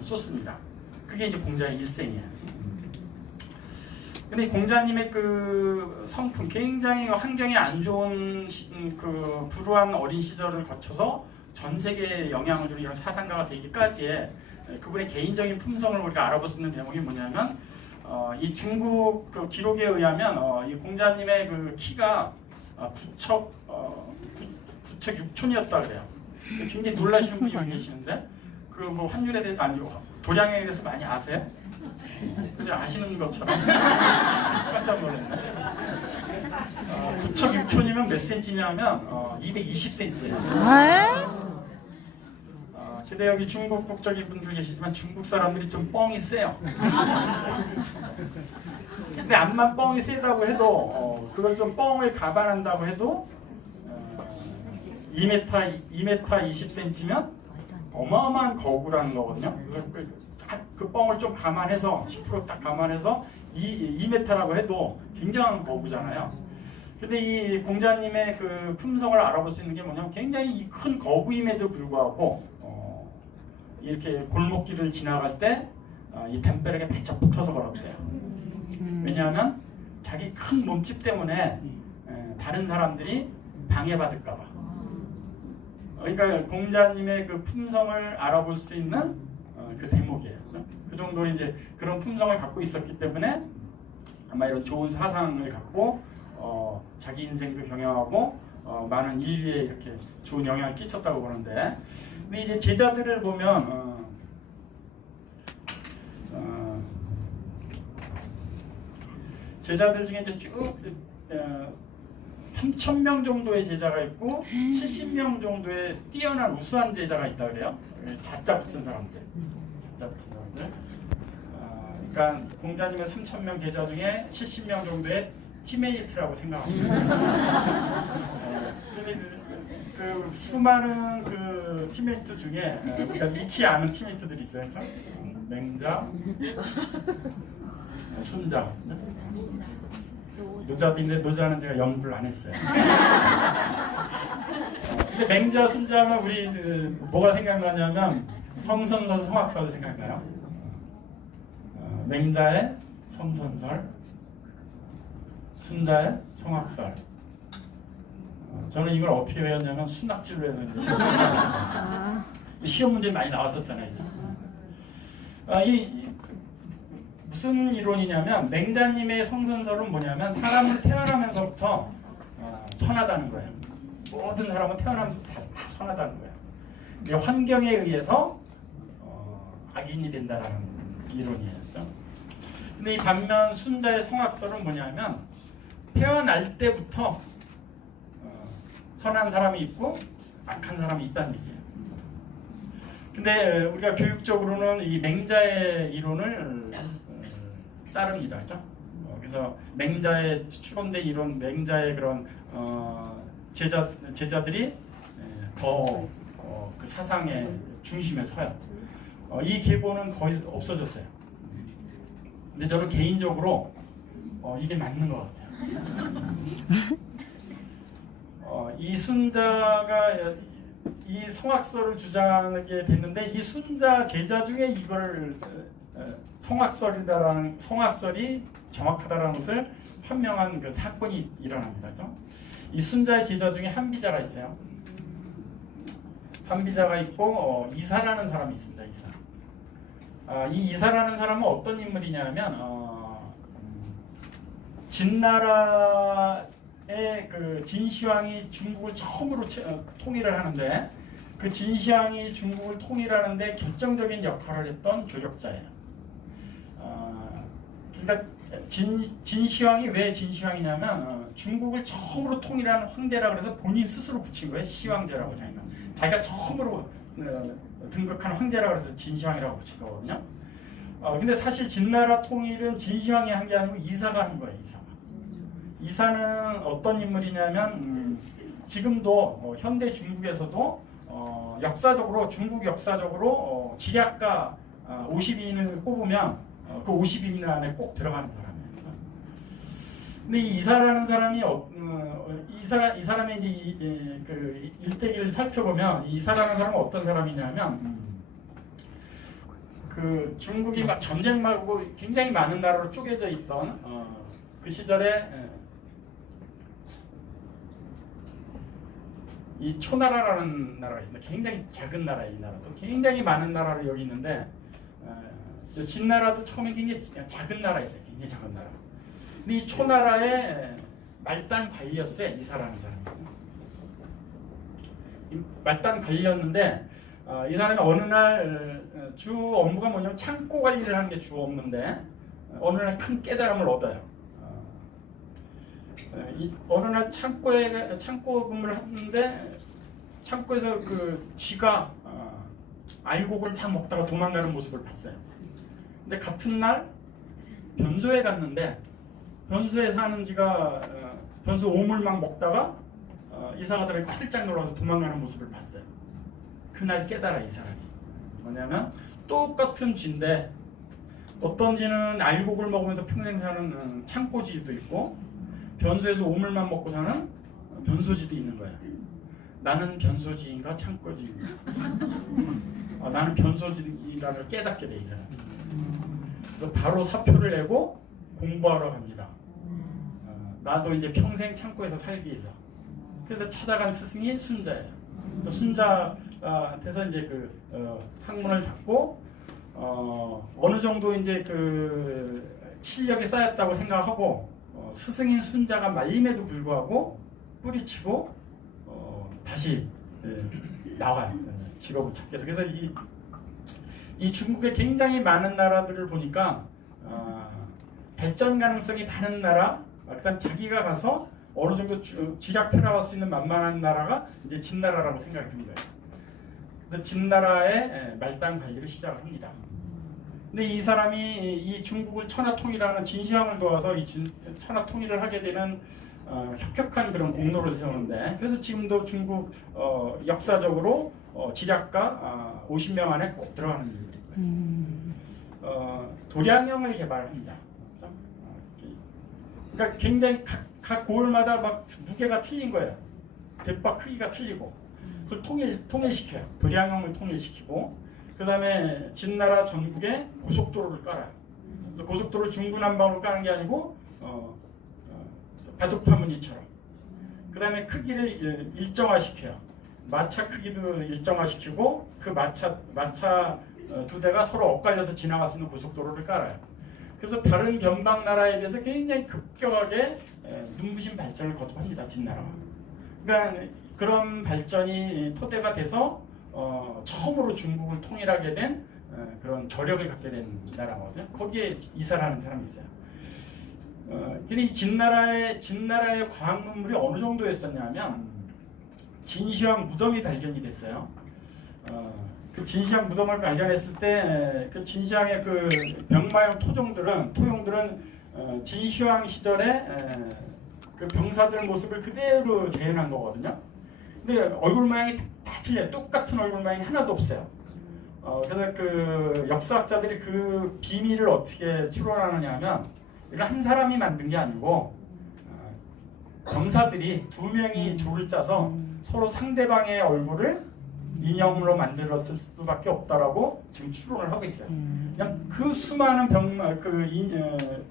쏟습니다. 그게 이제 공자의 일생이에요. 근데 공자님의 그 성품, 굉장히 환경이 안 좋은 그 불우한 어린 시절을 거쳐서 전 세계에 영향을 주는 이런 사상가가 되기까지의 그분의 개인적인 품성을 우리가 알아볼 수 있는 대목이 뭐냐면, 이 중국 그 기록에 의하면 이 공자님의 그 키가 9척 6촌이었다 그래요. 굉장히 놀라시는 분이 계시는데, 그 뭐 환율에 대해서 아니고 도량에 대해서 많이 아세요? 근데 아시는 것처럼 깜짝 놀랐네. 9척 6촌이면 몇 센치냐면 220cm예요. 근데 여기 중국 국적인 분들 계시지만 중국 사람들이 좀 뻥이 세요. 근데 암만 뻥이 세다고 해도 그걸 좀 뻥을 감안한다고 해도 2m 20cm면 어마어마한 거구라는 거거든요. 그 뻥을 좀 감안해서 10% 딱 감안해서 2m라고 해도 굉장한 거구잖아요. 근데 이 공자님의 그 품성을 알아볼 수 있는 게 뭐냐면, 굉장히 큰 거구임에도 불구하고 이렇게 골목길을 지나갈 때 이 담벼락에 바짝 붙어서 걸었대요. 왜냐하면 자기 큰 몸집 때문에 다른 사람들이 방해받을까봐. 그러니까 공자님의 그 품성을 알아볼 수 있는 그 대목이에요. 그 정도로 이제 그런 품성을 갖고 있었기 때문에 아마 이런 좋은 사상을 갖고 자기 인생도 경영하고 많은 인류에 이렇게 좋은 영향을 끼쳤다고 보는데, 근데 이제 제자들을 보면 제자들 중에 이제 쭉 3,000명 정도의 제자가 있고 70명 정도의 뛰어난 우수한 제자가 있다 그래요. 자자 붙은 사람들. 그러니까 공자님의 3,000명 제자 중에 70명 정도의 티메이트라고 생각하시면 돼요. 그 수많은 그 티메이트 중에 우리가 익히 아는 티메이트들이 있어요. 그렇죠? 맹자, 순자. 노자인데 노자는 제가 연구를 안 했어요. 근데 맹자, 순자는 우리 뭐가 생각나냐면 성선설, 성악설 생각나요. 맹자의 성선설, 순자의 성악설. 저는 이걸 어떻게 외웠냐면 순낙지로 해서 이제 시험 문제 많이 나왔었잖아요. 이 무슨 이론이냐면, 맹자님의 성선설은 뭐냐면 사람은 태어나면서부터 선하다는 거예요. 모든 사람은 태어나면서 다 선하다는 거예요. 환경에 의해서 악인이 된다는 이론이에요. 근데 이 반면 순자의 성악설은 뭐냐면, 태어날 때부터 선한 사람이 있고 악한 사람이 있다는 얘기예요. 근데 우리가 교육적으로는 이 맹자의 이론을 따릅니다. 그렇죠? 그래서 맹자의 추론된 이론, 맹자의 그런 제자들이 더 그 사상의 중심에 서요. 이 계보는 거의 없어졌어요. 근데 저는 개인적으로 이게 맞는 것 같아요. 이 순자가 이 성악설을 주장하게 됐는데, 이 순자 제자 중에 이걸 성악설이 정확하다라는 것을 판명한 그 사건이 일어납니다. 그렇죠? 이 순자의 제자 중에 한비자가 있어요. 한비자가 있고 이사라는 사람이 있습니다. 이 이사라는 사람은 어떤 인물이냐면 진나라의 그 진시황이 중국을 처음으로 통일을 하는데, 그 진시황이 중국을 통일하는데 결정적인 역할을 했던 조력자예요. 그러니까 진시황이 왜 진시황이냐면 중국을 처음으로 통일한 황제라 그래서 본인 스스로 붙인 거예요. 시황제라고 자기가 처음으로 등극한 황제라 그래서 진시황이라고 붙인 거거든요. 근데 사실 진나라 통일은 진시황이 한 게 아니고 이사가 한 거예요. 이사는 어떤 인물이냐면 지금도 현대 중국에서도 중국 역사적으로 지략가 50인을 뽑으면 그 50인 안에 꼭 들어가는 사람이에요. 근데 이사라는 사람이 이 사람의 이제 그 일대기를 살펴보면, 이사라는 사람은 어떤 사람이냐면 그 중국이 막 전쟁 말고 굉장히 많은 나라로 쪼개져 있던 그 시절에 이 초나라라는 나라가 있습니다. 굉장히 작은 나라예요. 이 나라도 굉장히 많은 나라로 여기 있는데 진나라도 처음에 굉장히 작은 나라였어요. 굉장히 작은 나라. 근데 이 초나라의 말단 관리였어요. 이사라는 사람이. 말단 관리였는데 이 사람이 어느 날 주 업무가 뭐냐면 창고 관리를 하는 게 주 업무인데 어느 날 큰 깨달음을 얻어요. 어느 날 창고 근무를 하는데 창고에서 그 쥐가 알곡을 막 먹다가 도망가는 모습을 봤어요. 근데 같은 날 변소에 갔는데 변소에 사는 쥐가 변소 오물 막 먹다가 이사가 들어가 화들짝 놀라서 도망가는 모습을 봤어요. 그날 깨달아 이 사람이 뭐냐면 똑같은 쥐인데 어떤 쥐는 알곡을 먹으면서 평생 사는 창고쥐도 있고 변소에서 오물만 먹고 사는 변소쥐도 있는 거야. 나는 변소쥐인가 창고쥐인가? 나는 변소쥐라를 깨닫게 돼 이 사람이. 그래서 바로 사표를 내고 공부하러 갑니다. 나도 이제 평생 창고에서 살기 위해서. 그래서 찾아간 스승이 순자예요. 그래서 순자한테서 이제 그 학문을 닫고 어느 정도 이제 그 실력이 쌓였다고 생각하고 스승인 순자가 말림에도 불구하고 뿌리치고 다시 나와요. 직업을 찾기 위해서. 그래서 이 중국의 굉장히 많은 나라들을 보니까 발전 가능성이 많은 나라, 그다음 자기가 가서 어느 정도 쥐락펴나갈 수 있는 만만한 나라가 이제 진나라라고 생각이 든 거예요. 그래서 진나라의 말단 관리를 시작합니다. 근데 이 사람이 이 중국을 천하통일하는 진시황을 도와서 이 천하 통일을 하게 되는 혁혁한 그런 공로를 세우는데 그래서 지금도 중국 역사적으로 지략가 50명 안에 꼭 들어가는 인물인 거예요. 도량형을 개발합니다. 그러니까 굉장히 각 고을마다 막 무게가 틀린 거예요. 대박 크기가 틀리고 그걸 통일시켜요. 도량형을 통일시키고 그 다음에 진나라 전국에 고속도로를 깔아요. 그래서 고속도로를 중구난방으로 까는 게 아니고 바둑파무늬처럼. 그 다음에 크기를 일정화시켜요. 마차 크기도 일정화시키고 그 마차 두 대가 서로 엇갈려서 지나갈 수 있는 고속도로를 깔아요. 그래서 다른 변방 나라에 비해서 굉장히 급격하게 눈부신 발전을 거듭합니다. 진나라가. 그러니까 그런 발전이 토대가 돼서 처음으로 중국을 통일하게 된 그런 저력을 갖게 된 나라거든요. 거기에 이사라는 사람이 있어요. 근데 이 진나라의 과학 문물이 어느 정도였었냐면 진시황 무덤이 발견이 됐어요. 그 진시황 무덤을 발견했을 때 그 진시황의 그 병마용 토종들은 진시황 시절에 그 병사들 모습을 그대로 재현한 거거든요. 근데 얼굴 모양이 다 틀려요. 똑같은 얼굴 모양이 하나도 없어요. 그래서 그 역사학자들이 그 비밀을 어떻게 추론하느냐 하면 이걸 한 사람이 만든 게 아니고 병사들이 두 명이 조를 짜서 서로 상대방의 얼굴을 인형으로 만들었을 수밖에 없다라고 지금 추론을 하고 있어요. 그냥 그 수많은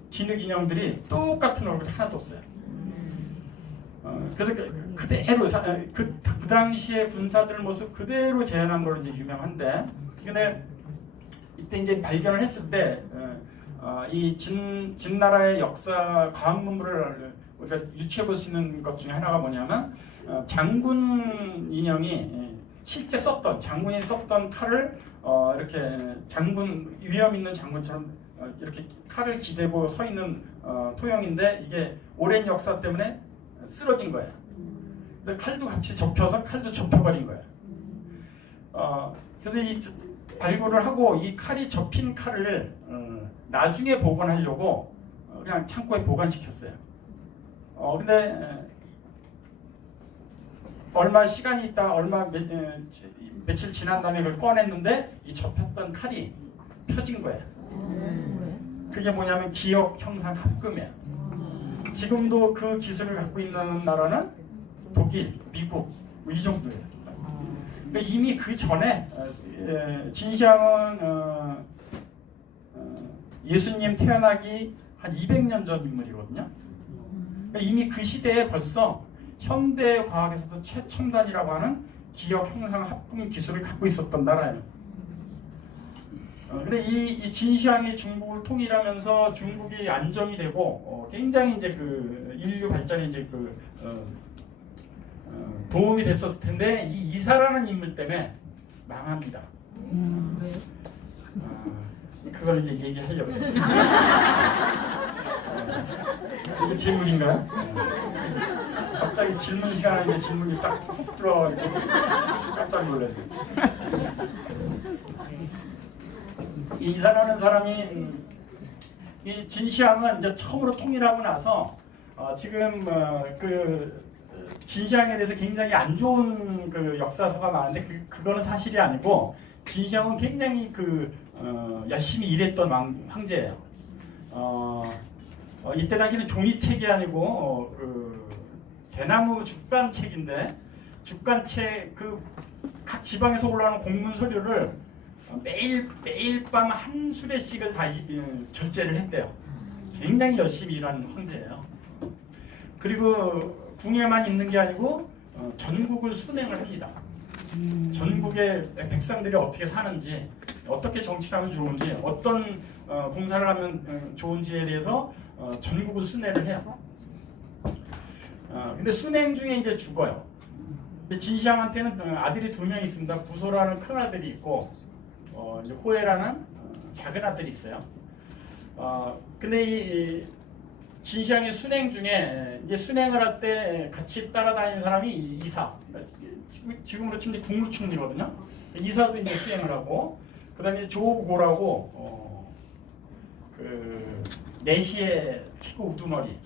진흙 인형들이 똑같은 얼굴이 하나도 없어요. 그래서 그대로 그 당시의 군사들 모습 그대로 재현한 걸로 이제 유명한데, 근데 이때 이제 발견을 했을 때 이 진나라의 역사 과학 문물을 우리가 유추해 볼 수 있는 것 중에 하나가 뭐냐면 장군 인형이 실제 장군이 썼던 칼을 이렇게 위험 있는 장군처럼 이렇게 칼을 기대고 서 있는 토형인데 이게 오랜 역사 때문에 쓰러진 거예요. 그래서 칼도 같이 접혀서 칼도 접혀버린 거예요. 그래서 이 발굴을 하고 이 칼이 접힌 칼을 나중에 복원하려고 그냥 창고에 보관시켰어요. 근데 얼마 시간이 있다, 며칠 지난 다음에 그걸 꺼냈는데 이 접혔던 칼이 펴진 거예요. 그게 뭐냐면 기억 형상 합금이에요. 지금도 그 기술을 갖고 있는 나라는 독일, 미국 이 정도예요. 그러니까 이미 그 전에 진시황은 예수님 태어나기 한 200년 전 인물이거든요. 그러니까 이미 그 시대에 벌써 현대 과학에서도 최첨단이라고 하는 기억 형상 합금 기술을 갖고 있었던 나라예요. 근데 이 진시황이 중국을 통일하면서 중국이 안정이 되고 굉장히 이제 그 인류 발전에 이제 도움이 됐었을 텐데 이 이사라는 인물 때문에 망합니다. 그걸 이제 얘기하려고 해요. 이게 질문인가요? 갑자기 질문 시간에 질문이 딱 훅 들어가지고 깜짝 놀랐네. 이 이사라는 사람이 이 진시황은 이제 처음으로 통일하고 나서 지금 그 진시황에 대해서 굉장히 안 좋은 그 역사서가 많은데 그거는 사실이 아니고 진시황은 굉장히 열심히 일했던 황제예요. 이때 당시는 종이책이 아니고 대나무 죽간책인데 죽간책 각 지방에서 올라오는 공문 서류를 매일 밤 한 수레씩을 다 결제를 했대요. 굉장히 열심히 일하는 황제예요. 그리고 궁에만 있는 게 아니고 전국을 순행을 합니다. 전국의 백성들이 어떻게 사는지, 어떻게 정치를 하면 좋은지, 어떤 봉사를 하면 좋은지에 대해서 전국을 순회를 해요. 근데 순행 중에 이제 죽어요. 근데 진시황한테는 아들이 2명 있습니다. 부소라는 큰 아들이 있고 이제 호해라는 작은 아들이 있어요. 근데 이 진시황의 순행 중에 이제 순행을 할 때 같이 따라다니는 사람이 이사. 지금으로 치면 국무총리거든요. 이사도 이제 수행을 하고, 그다음에 조고라고 내시의 치고 우두머리.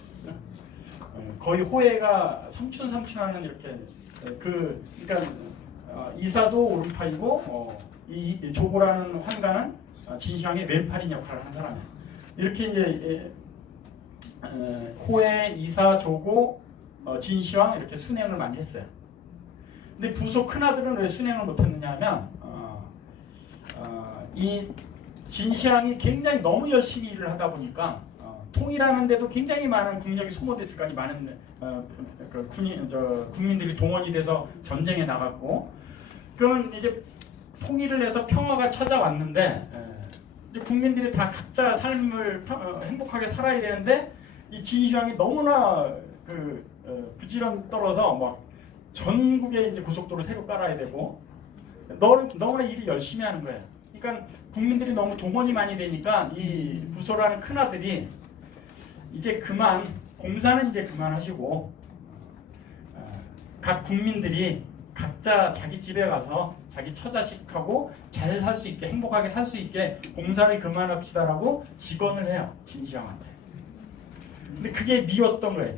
거의 호해가 삼춘하는 이렇게 그러니까 이사도 오른팔이고 이 조고라는 환관은 진시황의 왼팔인 역할을 한 사람이에요. 이렇게 이제 호해, 이사, 조고, 진시황 이렇게 순행을 많이 했어요. 근데 부소 큰아들은 왜 순행을 못했느냐 하면 이 진시황이 굉장히 너무 열심히 일을 하다 보니까 통일하는데도 굉장히 많은 국력이 소모됐을 거 아니에요. 많은 국민들이 동원이 돼서 전쟁에 나갔고, 그러면 이제 통일을 해서 평화가 찾아왔는데 이제 국민들이 다 각자 삶을 행복하게 살아야 되는데 이 진시황이 너무나 부지런 떨어서 막 전국에 이제 고속도로 새로 깔아야 되고 너무나 일을 열심히 하는 거예요. 그러니까 국민들이 너무 동원이 많이 되니까 이 부소라는 큰 아들이 이제 공사는 이제 그만하시고 각 국민들이 각자 자기 집에 가서 자기 처자식하고 잘 살 수 있게 행복하게 살 수 있게 공사를 그만합시다라고 직언을 해요. 진시황한테. 근데 그게 미웠던 거예요.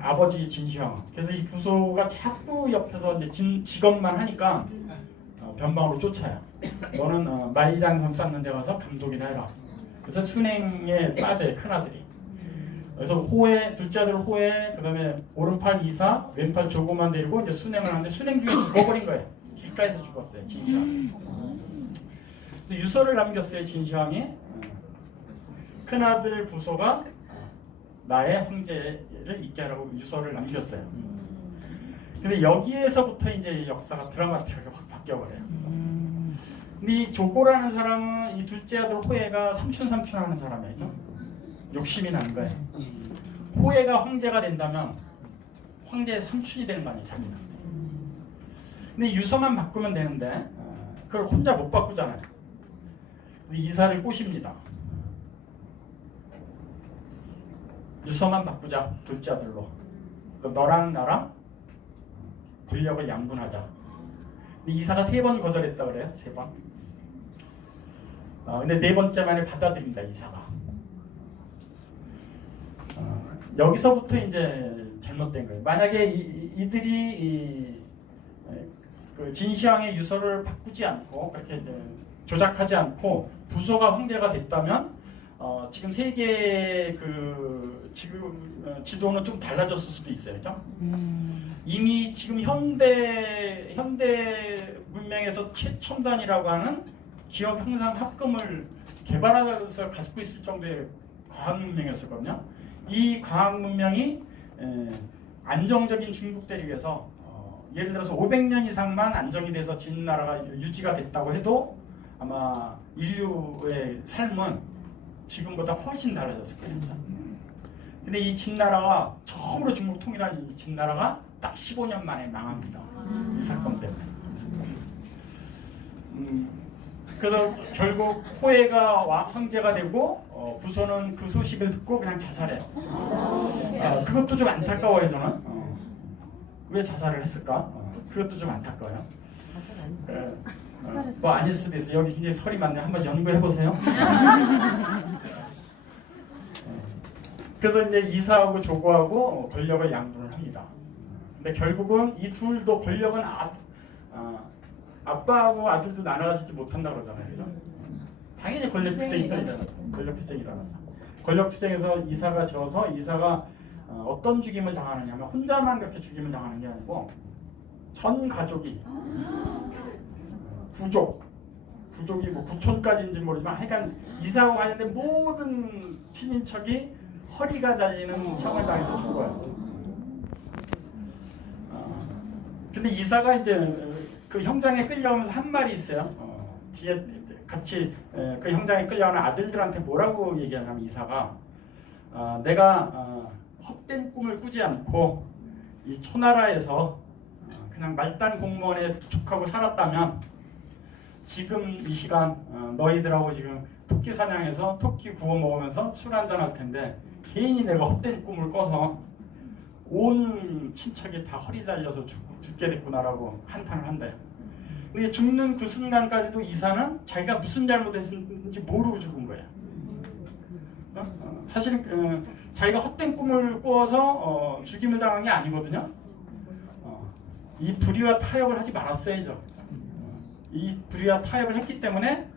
아버지 진시황. 그래서 이 부소가 자꾸 옆에서 이제 직언만 하니까 변방으로 쫓아요. 너는 만리장성 쌓는 데 가서 감독이나 해라. 그래서 순행에 빠져요. 큰아들이. 그래서 둘째 아들 호해, 그다음에 오른팔 이사, 왼팔 조고만 데리고 이제 순행을 하는데 순행 중에 죽어버린 거예요. 길가에서 죽었어요. 진시황이. 유서를 남겼어요. 진시황이. 큰아들 부소가 나의 황제를 있게 하라고 유서를 남겼어요. 근데 여기에서부터 이제 역사가 드라마틱하게 확 바뀌어버려요. 근데 이 조고라는 사람은 이 둘째 아들 호해가 삼춘 하는 사람이죠. 욕심이 난 거예요. 호해가 황제가 된다면 황제의 삼춘이 되는 거 아니에요, 자기한테. 근데 유서만 바꾸면 되는데 그걸 혼자 못 바꾸잖아요. 이사를 꼬십니다. 유서만 바꾸자, 둘째 아들로. 그래서 너랑 나랑 권력을 양분하자. 근데 이사가 3번 거절했다 그래요, 3번. 근데 4번째 만에 받아들입니다, 이사가. 여기서부터 이제 잘못된 거예요. 만약에 이들이 진시황의 유서를 바꾸지 않고 그렇게 조작하지 않고 부소가 황제가 됐다면 지금 세계 지금 지도는 좀 달라졌을 수도 있어요, 그렇죠? 이미 지금 현대 문명에서 최첨단이라고 하는 기억 형상 합금을 개발해서 가지고 있을 정도의 과학 문명이었었거든요. 이 과학 문명이 안정적인 중국 대륙에서 예를 들어서 500년 이상만 안정이 돼서 진나라가 유지가 됐다고 해도 아마 인류의 삶은 지금보다 훨씬 달라졌을 거예요. 근데 이 진나라가 처음으로 중국 통일한 이 진나라가 딱 15년 만에 망합니다. 이 사건 때문에. 그래서 결국 호해가 황제가 되고 부소는 그 소식을 듣고 그냥 자살해요. 그것도 좀 안타까워요 저는. 왜 자살을 했을까? 그것도 좀 안타까워요. 뭐 아닐 수도 있어요. 여기 굉장히 설이 많네요. 한번 연구해 보세요. 그래서 이제 이사하고 조고하고 권력을 양분을 합니다. 근데 결국은 이 둘도 권력은 아빠하고 아들도 나눠가지지 못한다고 그러잖아요. 그죠? 당연히 권력 투쟁이 또 일어나죠. 권력 투쟁이 일어나죠. 권력 투쟁에서 이사가 져서 이사가 어떤 죽임을 당하느냐면 혼자만 그렇게 죽임을 당하는 게 아니고 전 가족이 부족이 뭐 9촌까지인지 모르지만 하여간 이사하고 관련된 모든 친인척이 허리가 잘리는 형을 당해서 죽어요. 근데 이사가 이제 그 형장에 끌려오면서 한 말이 있어요. 뒤에 같이 그 형장에 끌려오는 아들들한테 뭐라고 얘기하냐면 이사가 내가 헛된 꿈을 꾸지 않고 이 초나라에서 그냥 말단 공무원에 족하고 살았다면 지금 이 시간 너희들하고 지금 토끼 사냥해서 토끼 구워 먹으면서 술 한잔 할 텐데 괜히 내가 헛된 꿈을 꿔서 온 친척이 다 허리 잘려서 죽게 됐구나라고 한탄을 한대요. 근데 죽는 그 순간까지도 이사는 자기가 무슨 잘못했는지 모르고 죽은 거예요. 사실은 자기가 헛된 꿈을 꾸어서 죽임을 당한 게 아니거든요. 이 불의와 타협을 하지 말았어야죠. 이 불의와 타협을 했기 때문에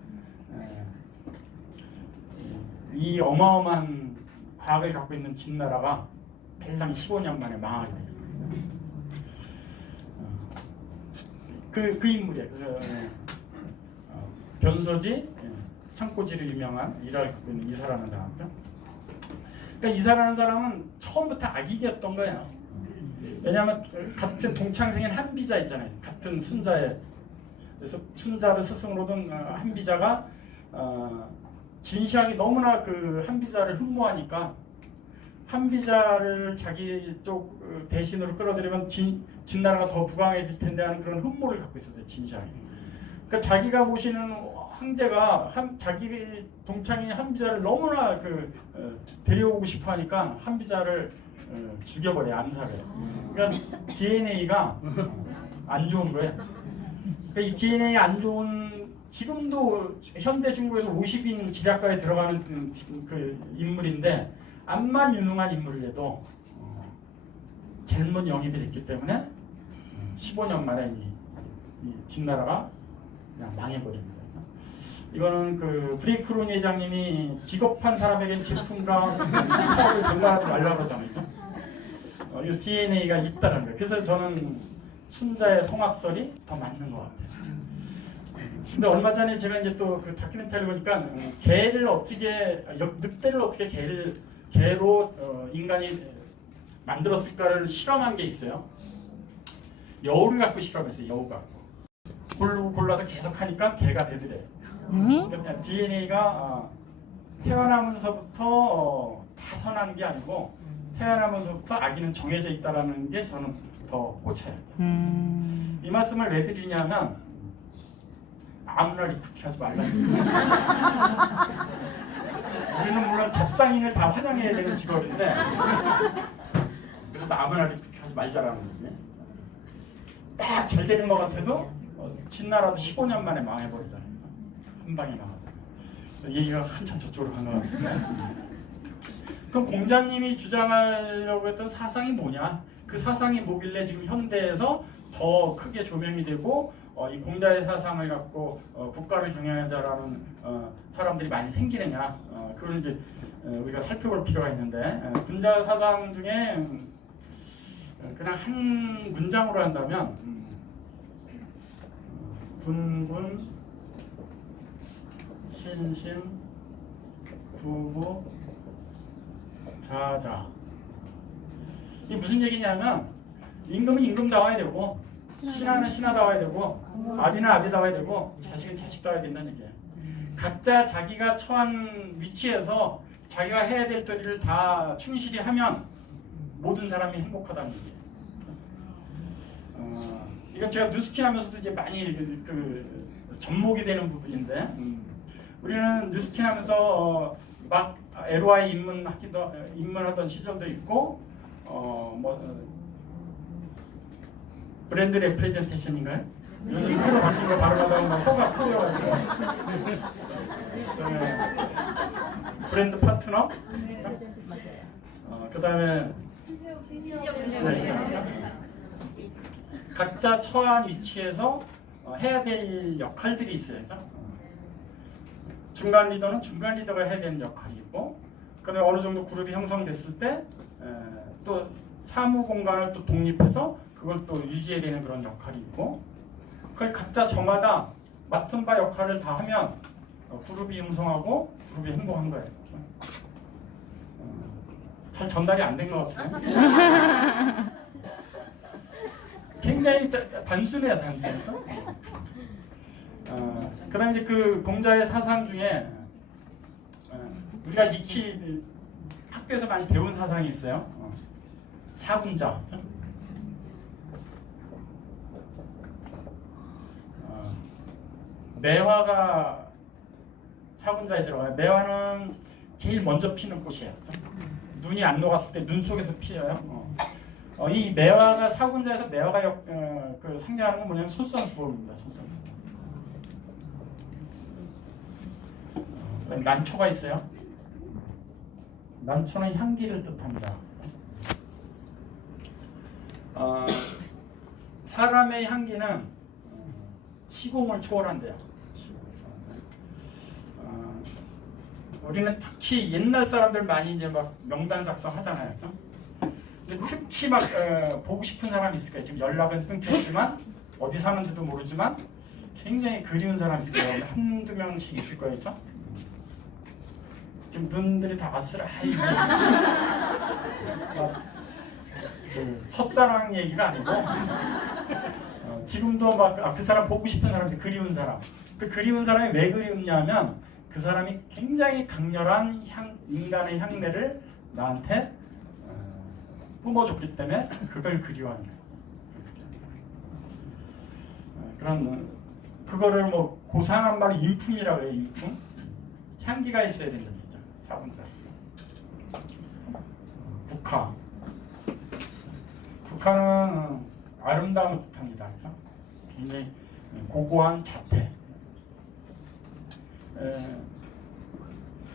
이 어마어마한 과학을 갖고 있는 진나라가 대강 15년 만에 망하게 됩니다. 그 인물이에요. 그래서 변소지 창고지로 유명한 일화를 갖고 있는 이사라는 사람이죠. 그러니까 이사라는 사람은 처음부터 악인이었던 거예요. 왜냐하면 같은 동창생인 한비자 있잖아요. 같은 순자에 그래서 순자를 스승으로 둔 한비자가 진시황이 너무나 그 한비자를 흠모하니까 한비자를 자기 쪽 대신으로 끌어들이면 진나라가 더 부강해질 텐데 하는 그런 흠모를 갖고 있었어요. 진시황이. 그러니까 자기가 모시는 황제가 자기 동창인 한비자를 너무나 데려오고 싶어하니까 한비자를 죽여버려요. 암살해요. 그러니까 DNA가 안 좋은 거예요. 그러니까 이 DNA 안 좋은 지금도 현대 중국에서 50인 지략가에 들어가는 그 인물인데 암만 유능한 인물이라도 잘못 영입이 됐기 때문에 15년 만에 이 진나라가 그냥 망해버립니다. 이거는 그 브레이크론 회장님이 비겁한 사람에겐 제품과 사업을 전가하지 말라고 그러잖아요. 이 DNA가 있다는 거예요. 그래서 저는 순자의 성악설이 더 맞는 것 같아요. 근데 얼마 전에 제가 이제 또 그 다큐멘터리를 보니까 개를 어떻게 늑대를 어떻게 개로 인간이 만들었을까를 실험한 게 있어요. 여우를 갖고 실험했어요. 여우 갖고 골라서 계속 하니까 개가 되더래요. 그러니까 DNA가 태어나면서부터 타선한 게 아니고 태어나면서부터 아기는 정해져 있다라는 게 저는 더 꽂혀요. 이 말씀을 왜 드리냐면 아무나 리프팅하지 말라는 거예요. 우리는 물론 잡상인을 다 환영해야 되는 직업인데 그래도 아무나 리프팅하지 말자라는 거예요. 딱 잘 되는 것 같아도 진나라도 15년 만에 망해버리잖아요. 한 방에 망하잖아요. 얘기가 한참 저쪽으로 간 것 같은데 그럼 공자님이 주장하려고 했던 사상이 뭐냐? 그 사상이 뭐길래 지금 현대에서 더 크게 조명이 되고 이 공자의 사상을 갖고 국가를 경영하자라는 사람들이 많이 생기느냐? 그걸 이제 우리가 살펴볼 필요가 있는데 군자 사상 중에 그냥 한 문장으로 한다면 군군 신심 부부 자자. 이게 무슨 얘기냐면 임금은 임금다워야 되고 신하는 신하다워야 되고 아비는 아비다워야 되고 자식은 자식다워야 된다는 얘기예요. 각자 자기가 처한 위치에서 자기가 해야 될 도리를 다 충실히 하면 모든 사람이 행복하다는 얘기예요. 이건 제가 뉴스킨 하면서도 이제 많이 접목이 되는 부분인데 우리는 뉴스킨 하면서 막 LOI 입문하던 시절도 있고 브랜드 레프레젠테이션인가요? 요즘 새로 바뀐 거 바로 가다가 막 허가 풀려가지고 브랜드 파트너? 그 다음에 각자 처한 위치에서 해야 될 역할들이 있어요. 중간 리더는 중간 리더가 해야 되는 역할이 있고, 그다음에 어느 정도 그룹이 형성됐을 때 또 사무 공간을 또 독립해서 그걸 또 유지해야 되는 그런 역할이 있고, 그걸 각자 저마다 맡은 바 역할을 다 하면 그룹이 형성하고 그룹이 행복한 거예요. 잘 전달이 안 된 것 같아요. 굉장히 단순해요, 단순해서. 그다음에 이제 그 공자의 사상 중에 우리가 익히 학교에서 많이 배운 사상이 있어요. 사군자. 매화가 사군자에 들어가요. 매화는 제일 먼저 피는 꽃이에요. 눈이 안 녹았을 때 눈 속에서 피어요. 이 매화가 사군자에서 매화가 상징하는 건 뭐냐면 솔선수범입니다. 솔선수범. 난초가 있어요. 난초는 향기를 뜻합니다. 사람의 향기는 시공을 초월한대요. 우리는 특히 옛날 사람들 많이 이제 막 명단 작성하잖아요. 그렇죠? 근데 특히 막 보고 싶은 사람이 있을 거예요. 지금 연락은 끊겼지만 어디 사는지도 모르지만 굉장히 그리운 사람이 있을 거예요. 한두 명씩 있을 거예요. 그렇죠? 지금 눈들이 다 아슬아이 첫사랑 얘기가 아니고 지금도 막 그 사람 보고 싶은 사람, 그리운 사람. 그 그리운 사람이 왜 그리웠냐면 그 사람이 굉장히 강렬한 인간의 향내를 나한테 뿜어줬기 때문에 그걸 그리워하는 거예요. 그런 그거를 뭐 고상한 말로 인품이라고 해요. 인품. 향기가 있어야 된다는 얘기죠. 사군자. 국화. 국화는 아름다움을 뜻합니다. 그렇죠? 굉장히 고고한 자태.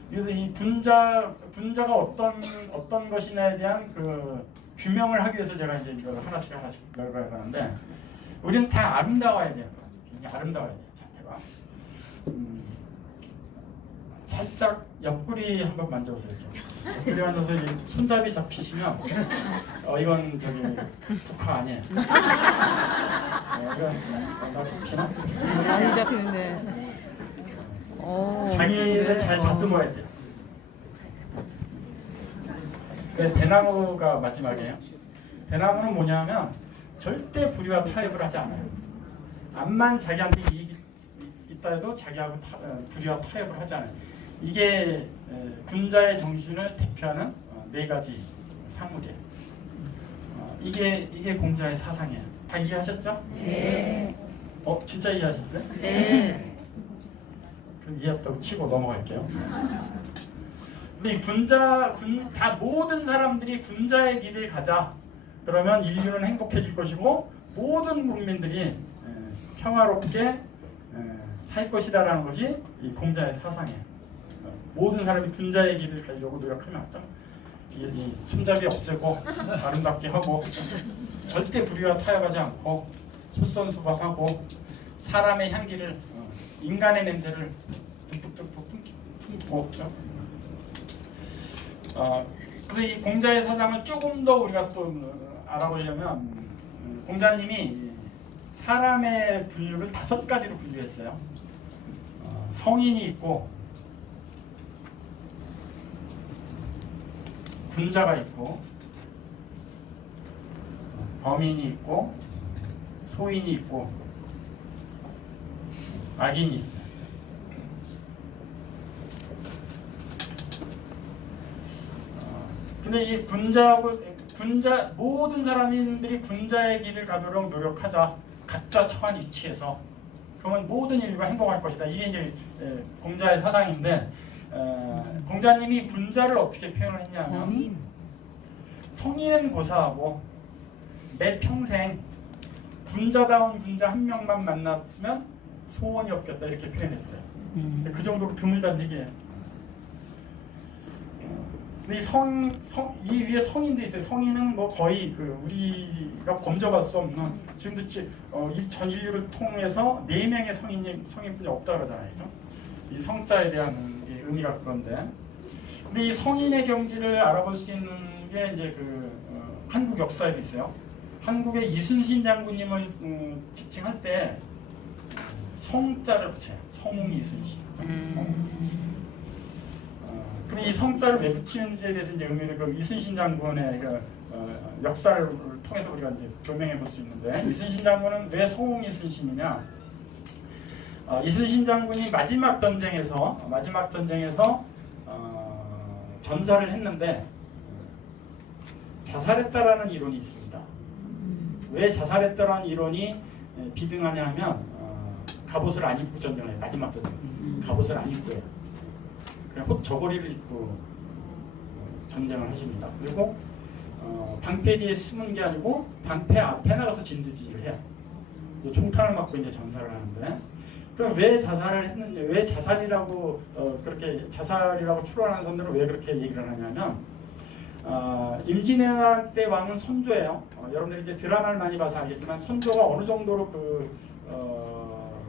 그래서 이 분자가 어떤 것이냐에 대한 그 규명을 하기 위해서 제가 이제 이걸 하나씩 넓어야 하는데, 우리는 다 아름다워야 돼요. 굉장히 아름다워야 돼요. 자태가. 살짝 옆구리 한번 만져보세요. 옆구리 만져서 손잡이 잡히시면 이건 저기 국화 아니에요. 이건 나 잡히나? 많이 잡히는데. 자기를 잘 다듬어야 돼요. 대나무가 마지막이에요. 대나무는 뭐냐면 절대 불의와 타협을 하지 않아요. 암만 자기한테 이익이 있다 해도 자기하고 불의와 타협을 하지 않아요. 이게 군자의 정신을 대표하는 네 가지 사물이에요. 이게 공자의 사상이에요. 다 이해하셨죠? 네. 진짜 이해하셨어요? 네. 그럼 이해했다고 치고 넘어갈게요. 근데 이 다 모든 사람들이 군자의 길을 가자. 그러면 인류는 행복해질 것이고 모든 국민들이 평화롭게 살 것이다라는 것이 이 공자의 사상이에요. 모든 사람이 군자의 길을 가려고 노력하면 이 손잡이 없애고 아름답게 하고 절대 불의와 타협하지 않고 솔선수범하고 사람의 향기를 인간의 냄새를 듬뿍듬뿍 품고 없죠. 그래서 이 공자의 사상을 조금 더 우리가 또 알아보려면 공자님이 사람의 분류를 5가지로 분류했어요. 성인이 있고 군자가 있고 범인이 있고 소인이 있고 악인이 있어요. 근데 이 군자 모든 사람들이 군자의 길을 가도록 노력하자. 각자 처한 위치에서 그러면 모든 인류가 행복할 것이다. 이게 이제 공자의 사상인데 공자님이 군자를 어떻게 표현을 했냐면 성인은 고사하고 내 평생 군자다운 군자 한 명만 만났으면 소원이 없겠다 이렇게 표현했어요. 그 정도로 드물다는 얘기예요. 근데 이 위에 성인도 있어요. 성인은 뭐 거의 우리가 범접할 수 없는 지금도 전 인류를 통해서 4명의 성인뿐이 없다 그러잖아요. 그죠? 이 성자에 대한 의미가 그건데. 근데 이 성인의 경지를 알아볼 수 있는 게 이제 한국 역사에도 있어요. 한국의 이순신 장군님을 지칭할 때 성자를 붙여요. 성웅 이순신. 성웅 이순신. 근데 이 성자를 왜 붙이는지에 대해서 이제 의미를 이순신 장군의 역사를 통해서 우리가 이제 조명해 볼 수 있는데 이순신 장군은 왜 성웅 이순신이냐? 이순신 장군이 마지막 전쟁에서 전사를 했는데 자살했다라는 이론이 있습니다. 왜 자살했다라는 이론이 비등하냐면 갑옷을 안 입고 전쟁을 해요. 마지막 전쟁에서 갑옷을 안 입고 해요. 그냥 헛 저고리를 입고 전쟁을 하십니다. 그리고 방패 뒤에 숨은 게 아니고 방패 앞에 나가서 진두지휘를 해요. 이제 총탄을 맞고 이제 전사를 하는데 그럼 왜 자살을 했는지, 왜 자살이라고 그렇게 자살이라고 추론하는 사람들은 왜 그렇게 얘기를 하냐면 임진왜란 때 왕은 선조예요. 여러분들이 이제 드라마를 많이 봐서 알겠지만 선조가 어느 정도로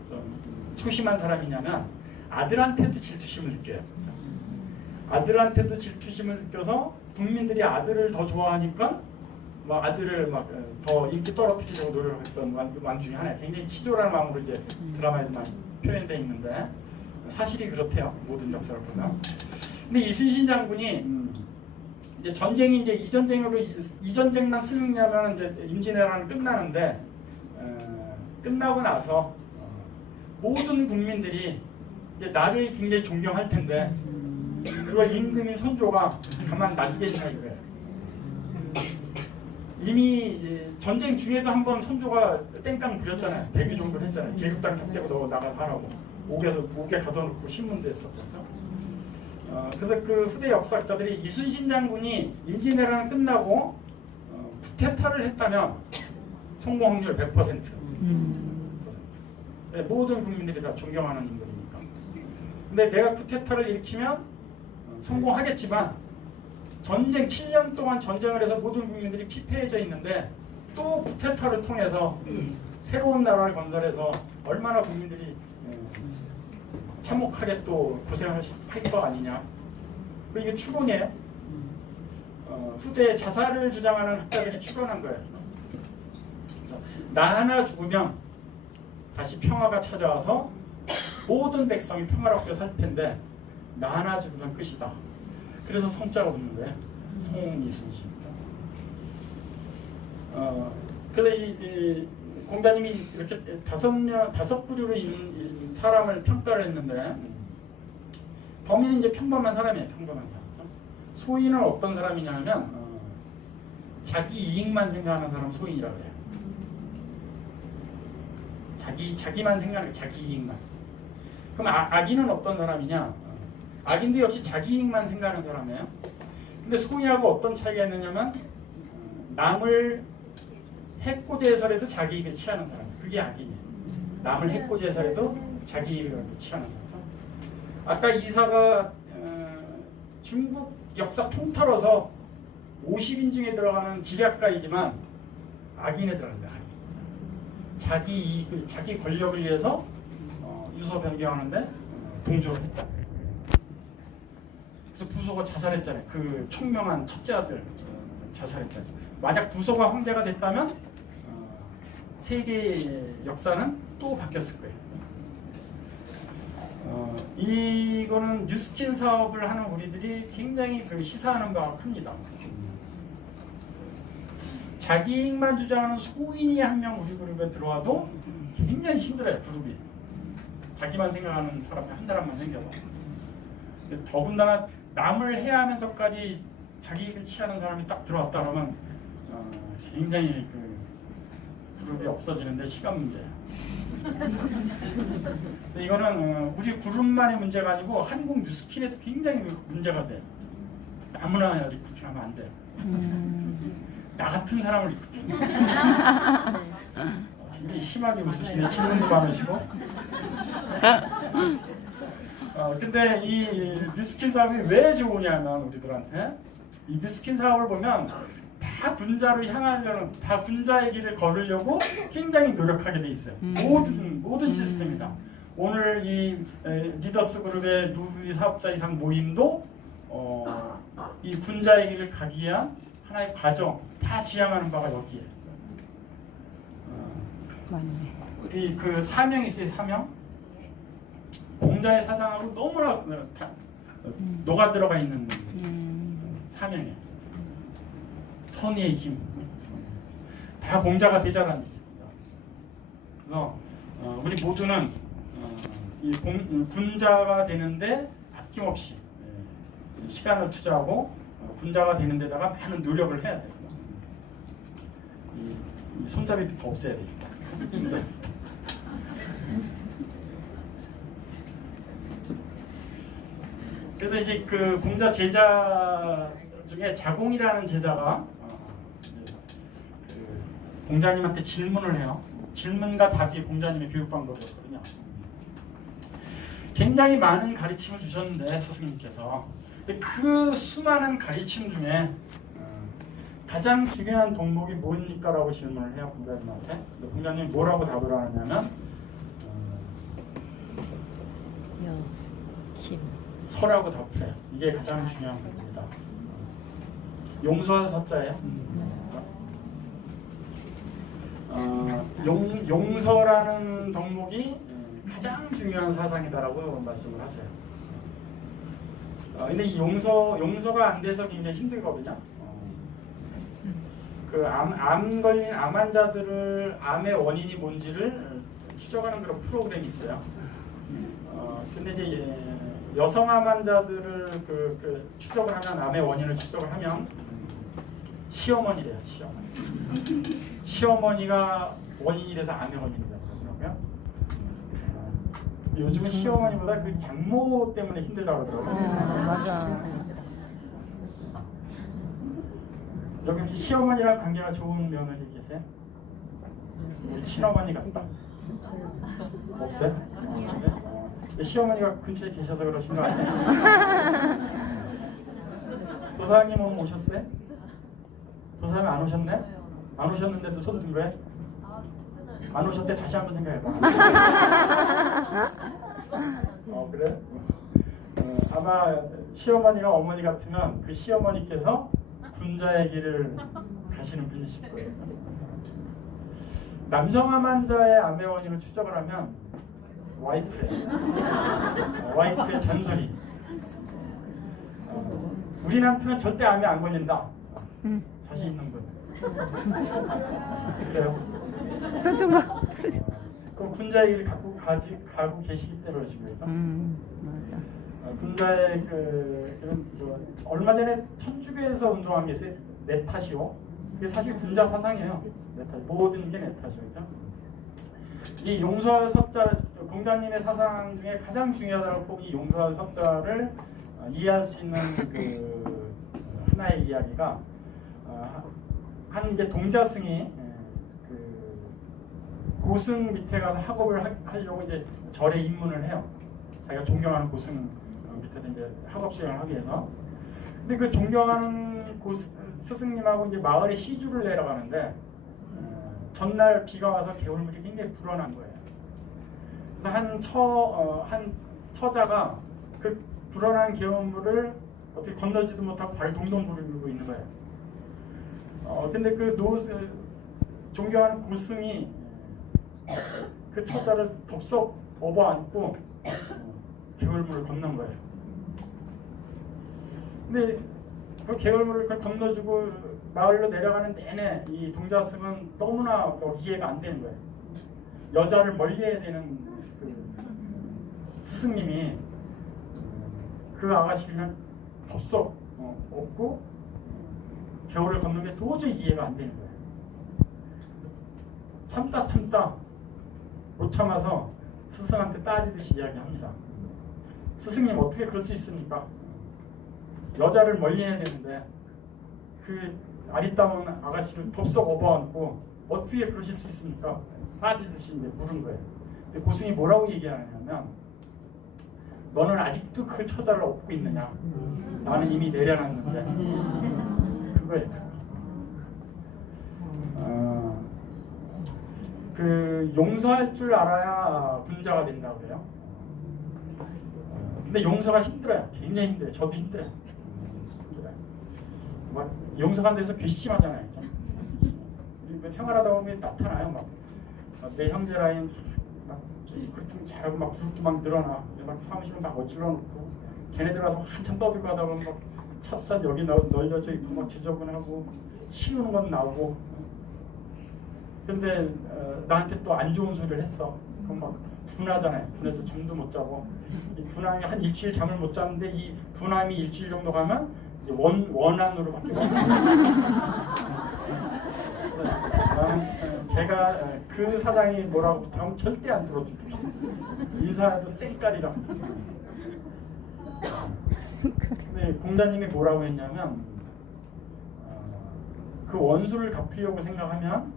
좀 소심한 사람이냐면 아들한테도 질투심을 느껴요. 아들한테도 질투심을 느껴서 국민들이 아들을 더 좋아하니까 아들을 더 인기 떨어뜨리려고 노력했던 왕 중에 하나예요. 굉장히 치졸한 마음으로 이제 드라마에도 많이 표현되어 있는데 사실이 그렇대요. 모든 역사를 보면. 근데 이순신 장군이 이제 전쟁이 이제 이 전쟁만 승리하면 이제 임진왜란은 끝나는데 끝나고 나서 모든 국민들이 이제 나를 굉장히 존경할 텐데 그걸 임금인 선조가 가만 놔두겠냐 이거예요. 이미 전쟁 중에도 한번 선조가 땡깡 부렸잖아요. 100일 정도 했잖아요. 계급당 탁대고 너 나가서 하라고 옥에 가둬놓고 신문도 했었죠. 그래서 그 후대 역사학자들이 이순신 장군이 임진왜란 끝나고 쿠데타를 했다면 성공 확률 100%. 모든 국민들이 다 존경하는 인물이니까. 근데 내가 쿠데타를 일으키면 성공하겠지만 전쟁 7년 동안 전쟁을 해서 모든 국민들이 피폐해져 있는데 또 쿠데타를 통해서 새로운 나라를 건설해서 얼마나 국민들이 참혹하게 또 고생할 거 아니냐. 이게 추론이에요. 후대에 자살을 주장하는 학자들이 추론한 거예요. 그래서 나 하나 죽으면 다시 평화가 찾아와서 모든 백성이 평화롭게 살 텐데 나 하나 죽으면 끝이다. 그래서 성자가 붙는 거예요. 성이순신. 그래서 이 공자님이 이렇게 다섯 부류로 있는 사람을 평가를 했는데 범인은 이제 평범한 사람이에요. 평범한 사람. 소인은 어떤 사람이냐면 자기 이익만 생각하는 사람 소인이라고 해요. 자기만 생각하는 자기 이익만. 그럼 악인은 어떤 사람이냐? 악인도 역시 자기 이익만 생각하는 사람이에요. 근데 소인하고 어떤 차이가 있느냐면 남을 해코지해서라도 자기 이익을 취하는 사람. 그게 악인이에요. 남을 해코지해서라도 자기 이익을 취하는 사람. 아까 이사가 중국 역사 통틀어서 50인 중에 들어가는 지략가이지만 악인에 들어갑니다. 자기 이익을, 자기 권력을 위해서 유서 변경하는데 동조를 했다. 그래서 부소가 자살했잖아요. 그 총명한 첫째 아들 자살했잖아요. 만약 부소가 황제가 됐다면 세계의 역사는 또 바뀌었을 거예요. 이거는 뉴스킨 사업을 하는 우리들이 굉장히 그 시사하는 바가 큽니다. 자기 이익만 주장하는 소인이 한 명 우리 그룹에 들어와도 굉장히 힘들어요. 그룹이 자기만 생각하는 사람이 한 사람만 생겨도. 더군다나 남을 해하면서까지 자기 이익을 취하는 사람이 딱 들어왔다 그러면 굉장히 그 그룹이 없어지는데 시간 문제야. 그래서 이거는 우리 그룹만의 문제가 아니고 한국 뉴스킨에도 굉장히 문제가 돼. 아무나 리크루팅하면 안 돼. 나 같은 사람을 리크루팅. 굉장히 심하게 웃으시네. 질문도 많으시고. 근데 이 뉴스킨 사업이 왜 좋으냐면 우리들한테 이 뉴스킨 사업을 보면 다 분자로 향하려는, 다 분자의 길을 걸으려고 굉장히 노력하게 돼 있어요. 모든 시스템이다. 오늘 이 리더스 그룹의 루비 사업자 이상 모임도 이 분자의 길을 가기 위한 하나의 과정, 다 지향하는 바가 여기에. 맞네. 우리 그 사명이 있어요. 사명. 공자의 사상하고 너무나 다 녹아 들어가 있는 사명이에요. 선의의 힘. 다 공자가 되자라는 얘기입니다. 그래서 우리 모두는 이 군자가 되는데 아낌없이 시간을 투자하고 군자가 되는 데다가 많은 노력을 해야 돼요. 이 손잡이부터 없애야 되겠다. 그래서 이제 그 공자 제자 중에 자공이라는 제자가 그 공자님한테 질문을 해요. 질문과 답이 공자님의 교육 방법이었거든요. 굉장히 많은 가르침을 주셨는데 스승님께서, 근데 그 수많은 가르침 중에 가장 중요한 덕목이 뭡니까? 라고 질문을 해요. 공자님한테. 근데 공자님이 뭐라고 답을 하느냐면 서라고 답을 해요. 이게 가장 중요한 겁니다. 용서할 서자예요. 용서라는 덕목이 가장 중요한 사상이다라고 말씀을 하세요. 근데 이 용서가 안 돼서 굉장히 힘들거든요. 그 암 걸린 암 환자들을 암의 원인이 뭔지를 추적하는 그런 프로그램이 있어요. 근데 이제 여성 암 환자들을 그 추적을 하면, 암의 원인을 추적을 하면 시어머니래요. 시어머니가 원인이 돼서 암의 원인이 되더라고요. 요즘은 시어머니보다 그 장모 때문에 힘들다고 그러더라고요. 맞아. 여기 혹시 시어머니랑 관계가 좋은 며느리 계세요? 우리 친어머니 같다. 없어요? 없어요? 시어머니가 근처에 계셔서 그러신 거 아니에요? 도사님 오늘 오셨어요? 도사님 안 오셨네? 안 오셨는데도 손 든 거예요? 안 오셨대. 다시 한번 생각해봐. 그래? 아마 시어머니가 어머니 같으면 그 시어머니께서 군자의 길을 가시는 분이실 거예요. 남성 암 환자의 암의 원인을 추적을 하면 와이프의 잔소리. 우리 남편은 절대 암에 안 걸린다. 자신 있는 분. 그래요? 그 군자의 길을 가고 계시기 때문에 지금 그죠? 맞아. 군자의 얼마 전에 천주교에서 운동한 게 있어요. 네타시오. 그게 사실 군자 사상이에요. 모든 게 네타시오, 그죠? 이 용서할 섭자, 공자님의 사상 중에 가장 중요하다고 보기 용서할 섭자를 이해할 수 있는 그 하나의 이야기가, 한 이제 동자승이 그 고승 밑에 가서 학업을 하려고 이제 절에 입문을 해요. 자기가 존경하는 고승 밑에서 이제 학업 수행을 하기 위해서. 근데 그 존경하는 스승님하고 이제 마을에 시주를 내려가는데 전날 비가 와서 개울물이 굉장히 불어난 거예요. 그래서 한 처자가 그 불어난 개울물을 어떻게 건너지도 못하고 발 동동 부르고 있는 거예요. 근데 그 존경하는 고승이 그 처자를 덥석 업어안고 개울물을 건넌 거예요. 근데 그 개울물을 건너주고 마을로 내려가는 내내 이 동자승은 너무나 이해가 안 되는 거예요. 여자를 멀리해야 되는 그 스승님이 그 아가씨를 덥석 업고 겨울을 걷는 게 도저히 이해가 안 되는 거예요. 참다 못 참아서 스승한테 따지듯이 이야기합니다. 스승님 어떻게 그럴 수 있습니까? 여자를 멀리해야 되는데 그 아리따운 아가씨를 덥석 업어안고 어떻게 그러실 수 있습니까? 따지듯이 이제 물은 거예요. 근데 고승이 뭐라고 얘기하냐면 너는 아직도 그 처자를 업고 있느냐? 나는 이미 내려놨는데 그거예요. 그 용서할 줄 알아야 군자가 된다고 그래요. 근데 용서가 힘들어요. 굉장히 힘들어요. 저도 힘들어요. 막 용서가 안 돼서 괘씸하잖아요. 생활하다 보면 나타나요. 막 내 형제 라인 막 그렇게 잘하고 막 그룹도 막 늘어나. 막 사무실을 막 어질러 놓고 걔네들 와서 한참 떠들고 하다 보면 막 찻잔 여기 널려져 있고 막 지저분하고 치우는 건 나오고. 근데 나한테 또 안 좋은 소리를 했어. 그럼 막 분하잖아요. 분해서 잠도 못 자고 이 분함이 한 일주일 잠을 못 자는데 이 분함이 일주일 정도 가면 이제 원한으로 바뀌어요. 나는 걔가 그 사장이 뭐라고 부탁하면 절대 안 들어주고 인사해도 쌩깔이라. 근데 공자님이 뭐라고 했냐면 그 원수를 갚으려고 생각하면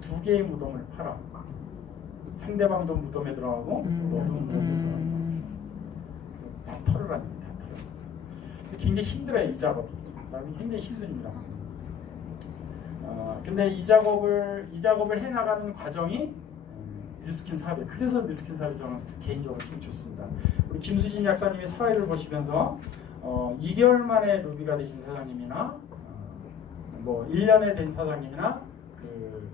두 개의 무덤을 팔아. 상대방도 무덤에 들어가고 너도 무덤에 들어가고 다 털으라니. 다 털어. 굉장히 힘들어요. 이 작업이. 굉장히 힘듭니다. 근데 이 작업을 해나가는 과정이 뉴스킨 사회. 그래서 뉴스킨 사회 저는 개인적으로 참 좋습니다. 우리 김수진 약사님의 사회를 보시면서 2개월 만에 루비가 되신 사장님이나 뭐 1년에 된 사장님이나 그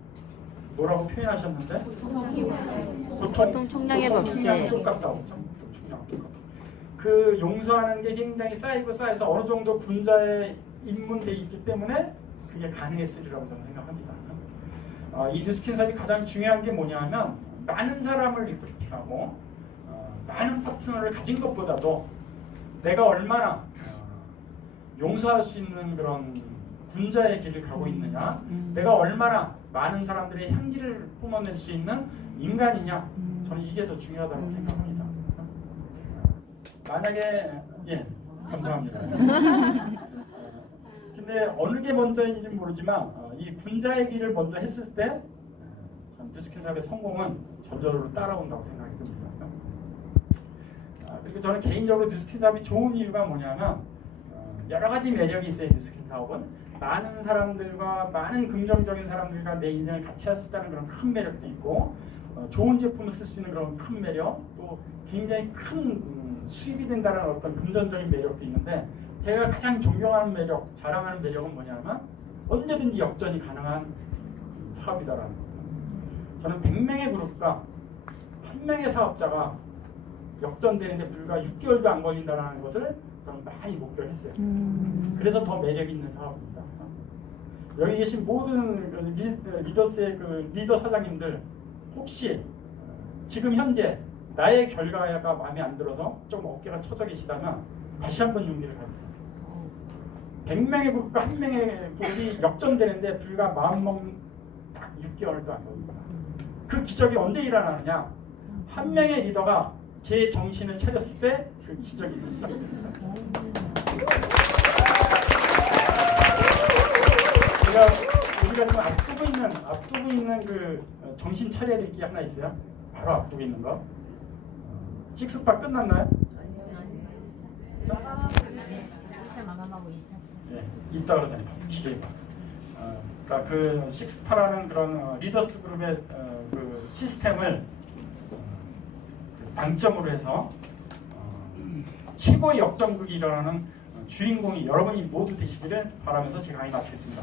뭐라고 표현하셨는데? 보통 총량의 총량 똑같다고. 총량 똑같다. 그 용서하는 게 굉장히 쌓여서 어느 정도 군자에 입문돼 있기 때문에 그게 가능했으리라고 저는 생각합니다. 이 뉴스킨 사업이 가장 중요한 게 뭐냐면 많은 사람을 리크루팅하고 많은 파트너를 가진 것보다도 내가 얼마나 용서할 수 있는 그런 군자의 길을 가고 있느냐, 내가 얼마나 많은 사람들의 향기를 뿜어낼 수 있는 인간이냐, 저는 이게 더 중요하다고 생각합니다. 만약에 감사합니다. 근데 어느 게 먼저인지 모르지만 이 군자의 길을 먼저 했을 때 뉴스킨 사업의 성공은 저절로 따라온다고 생각이 듭니다. 그리고 저는 개인적으로 뉴스킨 사업이 좋은 이유가 뭐냐면 여러 가지 매력이 있어요. 뉴스킨 사업은 많은 사람들과 많은 긍정적인 사람들과 내 인생을 같이 할 수 있다는 그런 큰 매력도 있고 좋은 제품을 쓸 수 있는 그런 큰 매력, 또 굉장히 큰 수입이 된다는 어떤 금전적인 매력도 있는데 제가 가장 존경하는 매력, 자랑하는 매력은 뭐냐면 언제든지 역전이 가능한 사업이다라는 겁니다. 저는 100명의 그룹과 1명의 사업자가 역전되는데 불과 6개월도 안 걸린다는 것을 저는 많이 목표를 했어요. 그래서 더 매력 있는 사업입니다. 여기 계신 모든 리더스의 그 리더 사장님들 혹시 지금 현재 나의 결과가 마음에 안 들어서 좀 어깨가 처져 계시다면 다시 한번 용기를 가지세요. 100명의 그룹과 1명의 그룹이 역전되는데 불과 마음먹는 딱 6개월도 안 걸립니다. 그 기적이 언제 일어나느냐? 한 명의 리더가 제 정신을 차렸을 때 그 기적이 시작됩니다. 우리가 지금 앞두고 있는 그 정신 차려야 될 게 하나 있어요. 바로 앞두고 있는 거. 식스팍 끝났나요? 네, 있다 그러잖아요. 벌써 기회가. 그러니까 그 식스파라는 그런 리더스 그룹의 그 시스템을 그 방점으로 해서 최고의 역전극이 일어나는 주인공이 여러분이 모두 되시기를 바라면서 제 강의 마치겠습니다.